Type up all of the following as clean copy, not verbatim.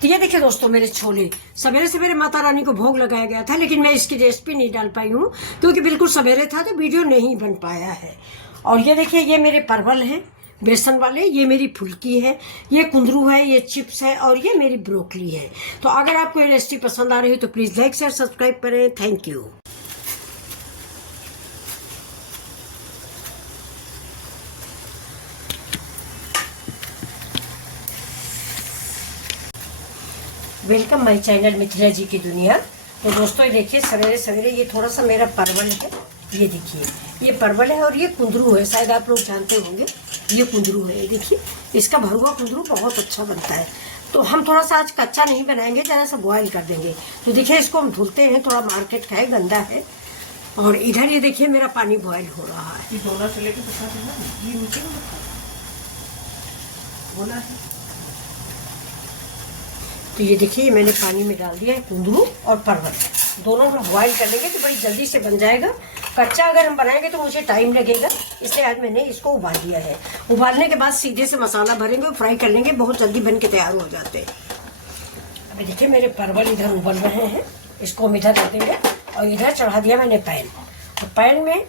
तो ये देखिए दोस्तों मेरे छोले सवेरे सवेरे माता रानी को भोग लगाया गया था, लेकिन मैं इसकी रेसिपी नहीं डाल पाई हूँ क्योंकि बिल्कुल सवेरे था तो वीडियो नहीं बन पाया है। और ये देखिए ये मेरे परवल हैं बेसन वाले, ये मेरी फुल्की है, ये कुंदरू है, ये चिप्स है और ये मेरी ब्रोकली है। तो अगर आपको ये रेसिपी पसंद आ रही है तो प्लीज़ लाइक शेयर सब्सक्राइब करें। Thank you. Welcome my channel Mithila ji की दुनिया। तो दोस्तों ये देखिए सवेरे सवेरे ये थोड़ा सा मेरा परवल है, ये देखिए ये परवल है और ये कुंदरू है, शायद आप लोग जानते होंगे ये कुंदरू है। ये देखिए इसका भरुआ कुंदरू बहुत अच्छा बनता है। तो हम थोड़ा सा आज कच्चा नहीं बनाएंगे, जरा सा बॉयल कर देंगे। तो देखिए इसको हम धुलते हैं, थोड़ा मार्केट का है, गंदा है। और इधर ये देखिए मेरा पानी बॉयल हो रहा है। तो ये देखिए मैंने पानी में डाल दिया है कुंदरू और परवल, दोनों हम बॉईल कर लेंगे तो बड़ी जल्दी से बन जाएगा। कच्चा अगर हम बनाएंगे तो मुझे टाइम लगेगा, इसलिए आज मैंने इसको उबाल दिया है। उबालने के बाद सीधे से मसाला भरेंगे और फ्राई कर लेंगे, बहुत जल्दी बन के तैयार हो जाते हैं। अभी देखिए मेरे परवल इधर उबल रहे हैं, इसको हम इधर रख देंगे। और इधर चढ़ा दिया मैंने पैन, और पैन में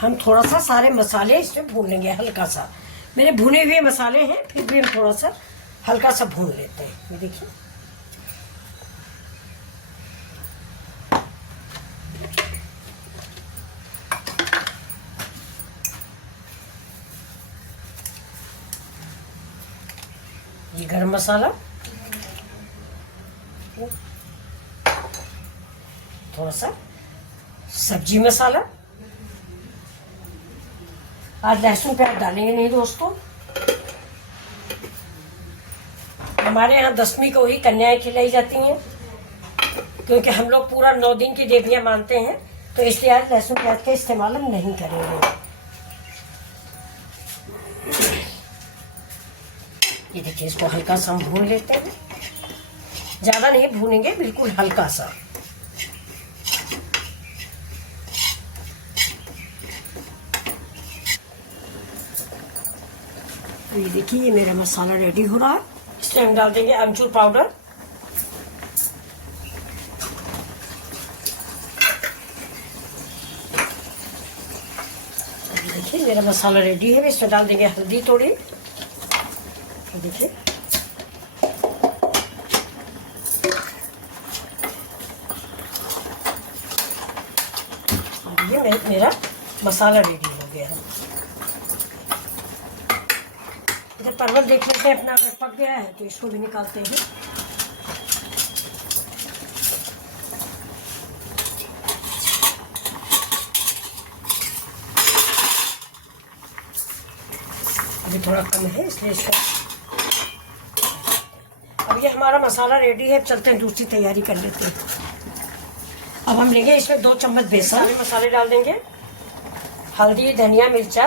हम थोड़ा सा सारे मसाले इसमें भून लेंगे हल्का सा। मेरे भुने हुए मसाले हैं, फिर भी हम थोड़ा सा हल्का सा भून लेते हैं। ये देखिए ये गरम मसाला, थोड़ा सा सब्जी मसाला। आज लहसुन प्याज डालेंगे नहीं दोस्तों, हमारे यहाँ 10वीं को ही कन्याएं खिलाई जाती हैं, क्योंकि हम लोग पूरा 9 दिन की देवियां मानते हैं, तो इसलिए आज लहसुन प्याज का इस्तेमाल हम नहीं करेंगे। ये देखिए इसको हल्का सा हम भून लेते हैं, ज्यादा नहीं भूनेंगे, बिल्कुल हल्का सा। ये देखिए ये मेरा मसाला रेडी हो रहा है, इसमें हम डाल देंगे अमचूर पाउडर, देखिए मेरा मसाला रेडी है। इसमें डाल देंगे हल्दी थोड़ी, देखिए ये मेरा मसाला रेडी हो गया है। इधर परवल देख लेते हैं अपना अगर पक गया है तो इसको भी निकालते हैं। अभी थोड़ा कम है इसलिए इसका, अब ये हमारा मसाला रेडी है। अब चलते हैं दूसरी तैयारी कर लेते हैं। अब हम लेंगे इसमें 2 चम्मच बेसन, सारे मसाले डाल देंगे, हल्दी धनिया मिर्चा,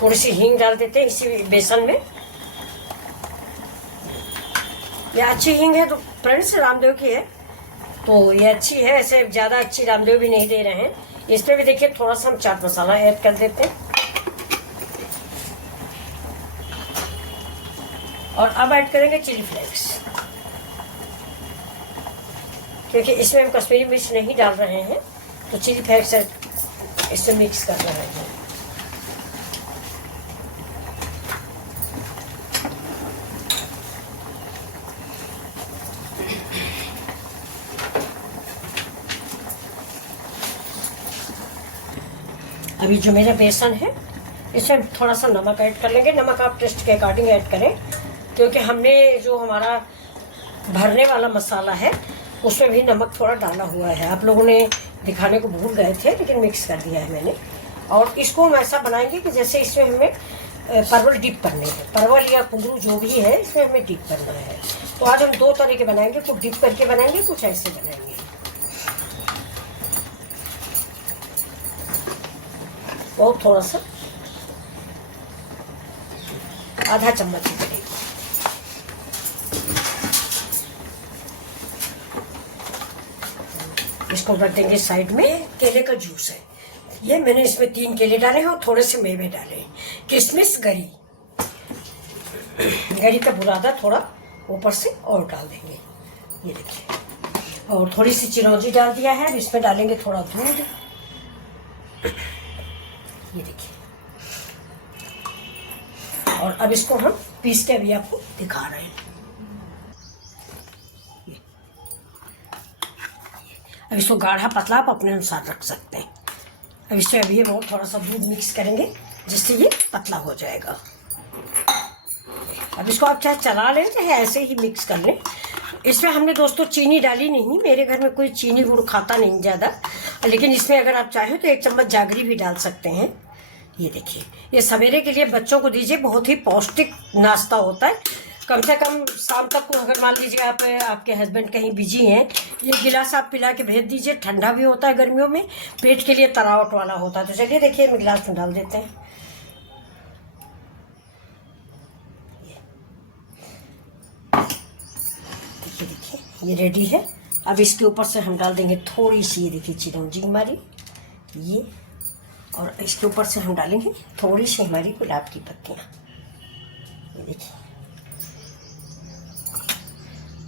थोड़ी सी हींग डाल देते हैं इसी बेसन में। ये अच्छी हींग है तो फ्रेंड्स रामदेव की है, तो ये अच्छी है, ऐसे ज़्यादा अच्छी रामदेव भी नहीं दे रहे हैं। इसमें भी देखिए थोड़ा सा हम चाट मसाला ऐड कर देते हैं। और अब ऐड करेंगे चिली फ्लेक्स, क्योंकि इसमें हम कश्मीरी मिर्च नहीं डाल रहे हैं, तो चिली फ्लेक्स इससे मिक्स कर रहे हैं। अभी जो मेरा बेसन है इसमें थोड़ा सा नमक ऐड कर लेंगे। नमक आप टेस्ट के अकॉर्डिंग ऐड करें, क्योंकि हमने जो हमारा भरने वाला मसाला है उसमें भी नमक थोड़ा डाला हुआ है। आप लोगों ने दिखाने को भूल गए थे, लेकिन मिक्स कर दिया है मैंने। और इसको हम ऐसा बनाएंगे कि जैसे इसमें हमें परवल डिप करने हैं, परवल या कुंदरू जो भी है इसमें हमें डिप करना है। तो आज हम 2 तरह के बनाएंगे, कुछ डिप करके बनाएंगे, कुछ ऐसे बनाएंगे। बहुत थोड़ा सा, आधा चम्मच ही करेंगे। इसको रख देंगे साइड में। केले का जूस है ये, मैंने इसमें 3 केले डाले हैं और थोड़े से मेवे डाले हैं, किशमिश, गरी का बुरादा थोड़ा ऊपर से और डाल देंगे, ये देखिए। और थोड़ी सी चिरौंजी डाल दिया है, इसमें डालेंगे थोड़ा दूध, ये देखिए। और अब इसको हम पीस के अभी आपको दिखा रहे हैं। अब इसको गाढ़ा पतला आप अपने अनुसार रख सकते हैं। अब इससे अभी हम थोड़ा सा दूध मिक्स करेंगे जिससे ये पतला हो जाएगा। अब इसको आप चाहे चला लें चाहे ऐसे ही मिक्स कर लें। इसमें हमने दोस्तों चीनी डाली नहीं, मेरे घर में कोई चीनी गुड़ खाता नहीं ज़्यादा, लेकिन इसमें अगर आप चाहें तो 1 चम्मच जागरी भी डाल सकते हैं। ये देखिए, ये सवेरे के लिए बच्चों को दीजिए, बहुत ही पौष्टिक नाश्ता होता है। कम से कम शाम तक को अगर मान लीजिए आप आपके हस्बैंड कहीं बिजी हैं, ये गिलास आप पिला के भेज दीजिए। ठंडा भी होता है गर्मियों में, पेट के लिए तरावट वाला होता है। तो चलिए देखिए, हम गिलास में डाल देते हैं। देखिए ये रेडी है। अब इसके ऊपर से हम डाल देंगे थोड़ी सी, ये देखिए चिरौंजी हमारी ये, और इसके ऊपर से हम डालेंगे थोड़ी सी हमारी गुलाब की पत्तियाँ, ये देखिए।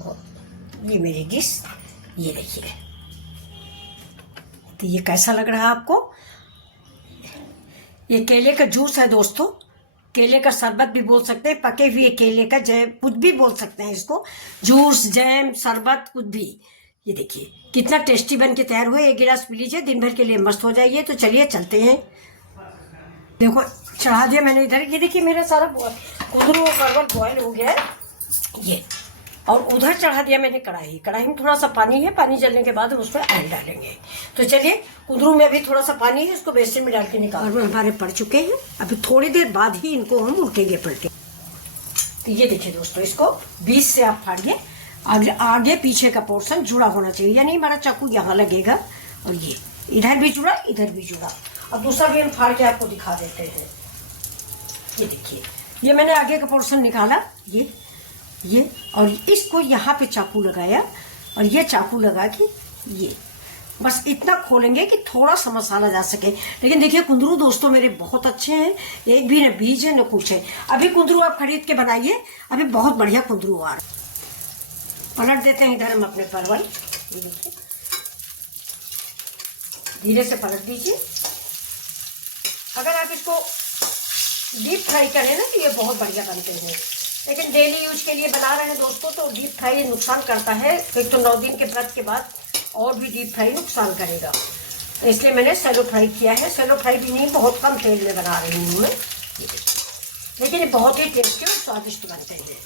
और ये मेरी डिश, ये देखिए। तो ये कैसा लग रहा है आपको? ये केले का जूस है दोस्तों, केले का शरबत भी बोल सकते हैं, पके हुए केले का जैम कुछ भी बोल सकते हैं इसको, जूस, जैम, शरबत कुछ भी। ये देखिए कितना टेस्टी बन के तैयार हुए। 1 गिलास पी लीजिए, दिन भर के लिए मस्त हो जाइए। तो चलिए चलते हैं। देखो चढ़ा दिया मैंने इधर, ये देखिए मेरा सारा कुंदरू और परवल बॉयल हो गया है ये। और उधर चढ़ा दिया मैंने कढ़ाई में थोड़ा सा पानी है, पानी जलने के बाद हम उसमें ऑयल डालेंगे। तो चलिए, कुंदरू में भी थोड़ा सा पानी है, इसको बेसन में डाल के निकाल। और हमारे पड़ चुके हैं, अभी थोड़ी देर बाद ही इनको हम उल्टेंगे पलटे। तो ये देखिए दोस्तों, इसको बीच से आप फाड़िए, आगे पीछे का पोर्शन जुड़ा होना चाहिए, यानी हमारा चाकू यहाँ लगेगा और ये इधर भी जुड़ा इधर भी जुड़ा। अब दूसरा भी हम फाड़ के आपको दिखा देते हैं। ये देखिए, ये मैंने आगे का पोर्शन निकाला, ये और इसको यहाँ पे चाकू लगाया और ये चाकू लगा के ये बस इतना खोलेंगे कि थोड़ा सा मसाला जा सके। लेकिन देखिए कुंदरू दोस्तों मेरे बहुत अच्छे हैं, एक भी न बीज है न कुछ है। अभी कुंदरू आप खरीद के बनाइए, अभी बहुत बढ़िया कुंदरू आ रहा। पलट देते हैं इधर हम अपने परवल, ये देखिए धीरे से पलट दीजिए। अगर आप इसको डीप फ्राई करें ना तो ये बहुत बढ़िया बनते हैं, लेकिन डेली यूज के लिए बना रहे हैं दोस्तों तो डीप फ्राई नुकसान करता है। एक तो 9 दिन के व्रत के बाद और भी डीप फ्राई नुकसान करेगा, इसलिए मैंने सैलो फ्राई किया है। सैलो फ्राई भी नहीं, बहुत कम तेल में बना रही हूँ मैं, लेकिन ये बहुत ही टेस्टी और स्वादिष्ट बनते हैं।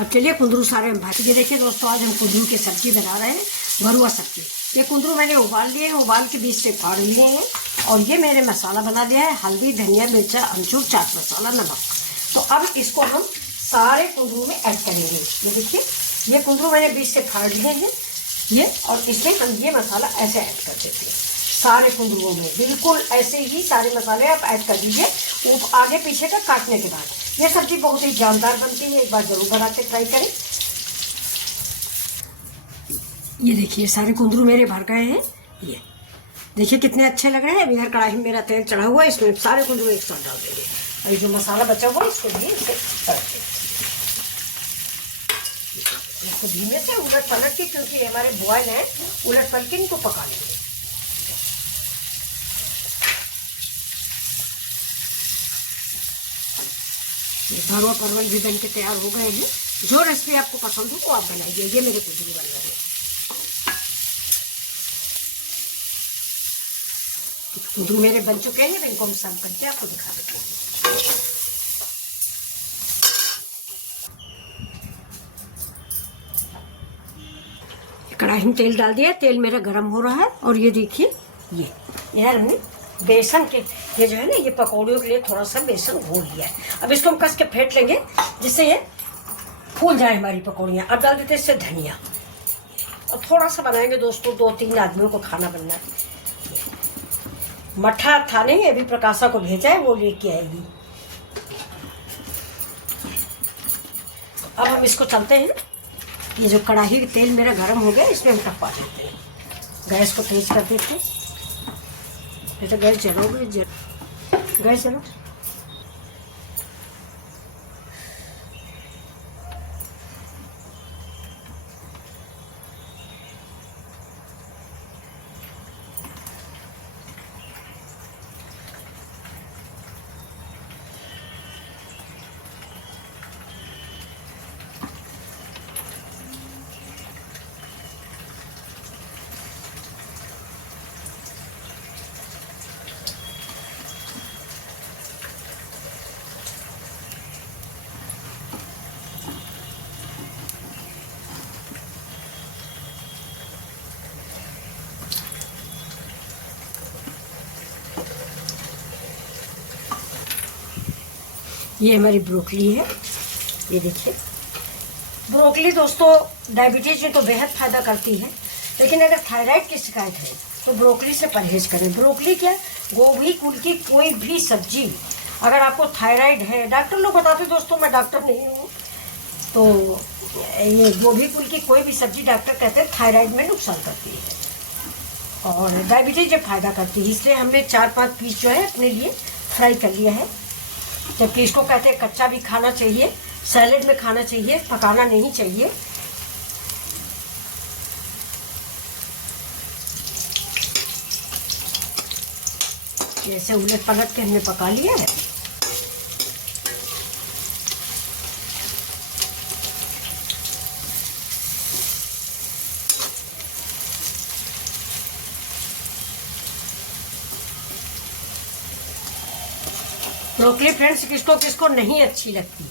अब चलिए कुंदरू सारे हम भाजी। ये देखिए दोस्तों, आज हम कुंदरू की सब्जी बना रहे हैं, भरुआ सब्जी। ये कुंदरू मैंने उबाल लिए हैं, उबाल के बीच से फाड़ लिए हैं। और ये मैंने मसाला बना दिया है, हल्दी, धनिया, मिर्चा, अमचूर, चाट मसाला, नमक। तो अब इसको हम सारे कुंदरू में ऐड करेंगे। ये देखिए, ये कुंदरू मैंने बीच से फाड़ लिए हैं ये, और इसमें हम ये मसाला ऐसे ऐड कर देते हैं सारे कुंदरुओं में। बिल्कुल ऐसे ही सारे मसाले आप ऐड कर दीजिए, आगे पीछे का काटने के बाद। ये सब्जी बहुत ही जानदार बनती है, एक बार जरूर बना के ट्राई करें। ये देखिए सारे कुंदरू मेरे भर गए हैं, ये देखिए कितने अच्छे लग रहे हैं। इधर कढ़ाई में मेरा तेल चढ़ा हुआ है, इसमें सारे कुंदरू एक साथ डाल देंगे और ये जो मसाला बचा हुआ है इसको भी इसे तल देंगे। इसको धीमे से उलट पलट के, क्योंकि हमारे बॉयल हैं, उलट पलट के इनको पका लेंगे। भरुआ परवल भी बन के तैयार हो गए हैं। जो रेसिपी आपको पसंद हो वो आप बनाइए। ये मेरे कुंदरू बन रहे हैं। कुंदरू मेरे बन चुके हैं, इनको हम सर्व करके आपको दिखा देते हैं। कढ़ाई में तेल डाल दिया, तेल मेरा गर्म हो रहा है। और ये देखिए, ये यार हमने बेसन के ये जो है ना, ये पकौड़ियों के लिए थोड़ा सा बेसन घोल लिया है। अब इसको हम कस के फेंट लेंगे जिससे ये फूल जाए हमारी पकौड़ियाँ। अब डाल देते हैं इससे धनिया, और थोड़ा सा बनाएंगे दोस्तों, 2-3 आदमियों को खाना बनना है। मट्ठा था नहीं, अभी प्रकाशा को भेजा है, वो लेके आएगी। अब हम इसको चलते हैं ये जो कढ़ाई तेल मेरा गर्म हो गया, इसमें हम टपा देते हैं। गैस को तेज कर देते हैं। तो गैस जलोगे, गैस जलो। ये हमारी ब्रोकली है, ये देखिए। ब्रोकली दोस्तों डायबिटीज में तो बेहद फायदा करती है, लेकिन अगर थायराइड की शिकायत है तो ब्रोकली से परहेज करें। ब्रोकली क्या, गोभी कुल की कोई भी सब्जी, अगर आपको थायराइड है, डॉक्टर लोग बताते दोस्तों, मैं डॉक्टर नहीं हूँ, तो ये गोभी कुल की कोई भी सब्जी डॉक्टर कहते हैं थायराइड में नुकसान करती है और डायबिटीज में फायदा करती है। इसलिए हमने 4-5 पीस जो है अपने लिए फ्राई कर लिया है। जबकि इसको कहते हैं कच्चा भी खाना चाहिए, सैलेड में खाना चाहिए, पकाना नहीं चाहिए। जैसे उलट पलट के हमने पका लिया है। ब्रोकली फ्रेंड्स किसको किसको नहीं अच्छी लगती,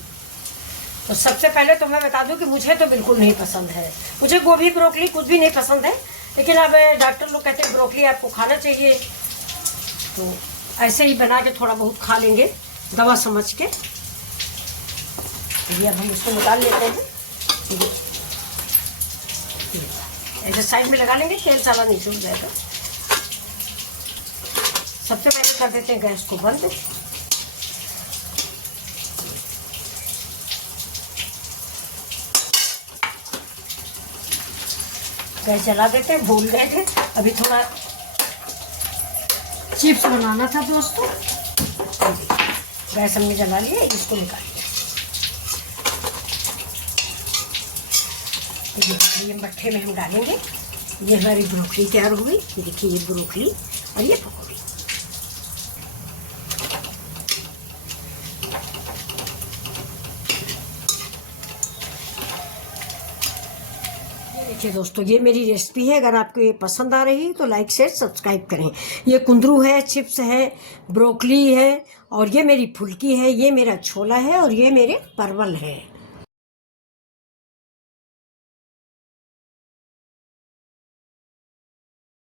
तो सबसे पहले तो मैं बता दूं कि मुझे तो बिल्कुल नहीं पसंद है। मुझे गोभी ब्रोकली कुछ भी नहीं पसंद है, लेकिन अब डॉक्टर लोग कहते हैं ब्रोकली आपको खाना चाहिए, तो ऐसे ही बना के थोड़ा बहुत खा लेंगे दवा समझ के। ये अब हम इसको निकाल लेते हैं, ऐसे साइड में लगा लेंगे, तेल सारा नहीं छूट जाएगा। सबसे पहले कर देते हैं गैस को बंद। गैस जला देते हैं, भूल गए थे, अभी थोड़ा चिप्स बनाना था दोस्तों। गैस हमने जला लिया, इसको निकाल लिया। ये मट्ठे में हम डालेंगे। ये हमारी ब्रोकली तैयार हो गई। ये देखिए, ये ब्रोकली और ये पकौड़ी। देखिए दोस्तों, ये मेरी रेसिपी है। अगर आपको ये पसंद आ रही है तो लाइक शेयर सब्सक्राइब करें। ये कुंदरू है, चिप्स है, ब्रोकली है, और ये मेरी फुल्की है, ये मेरा छोला है और ये मेरे परवल है।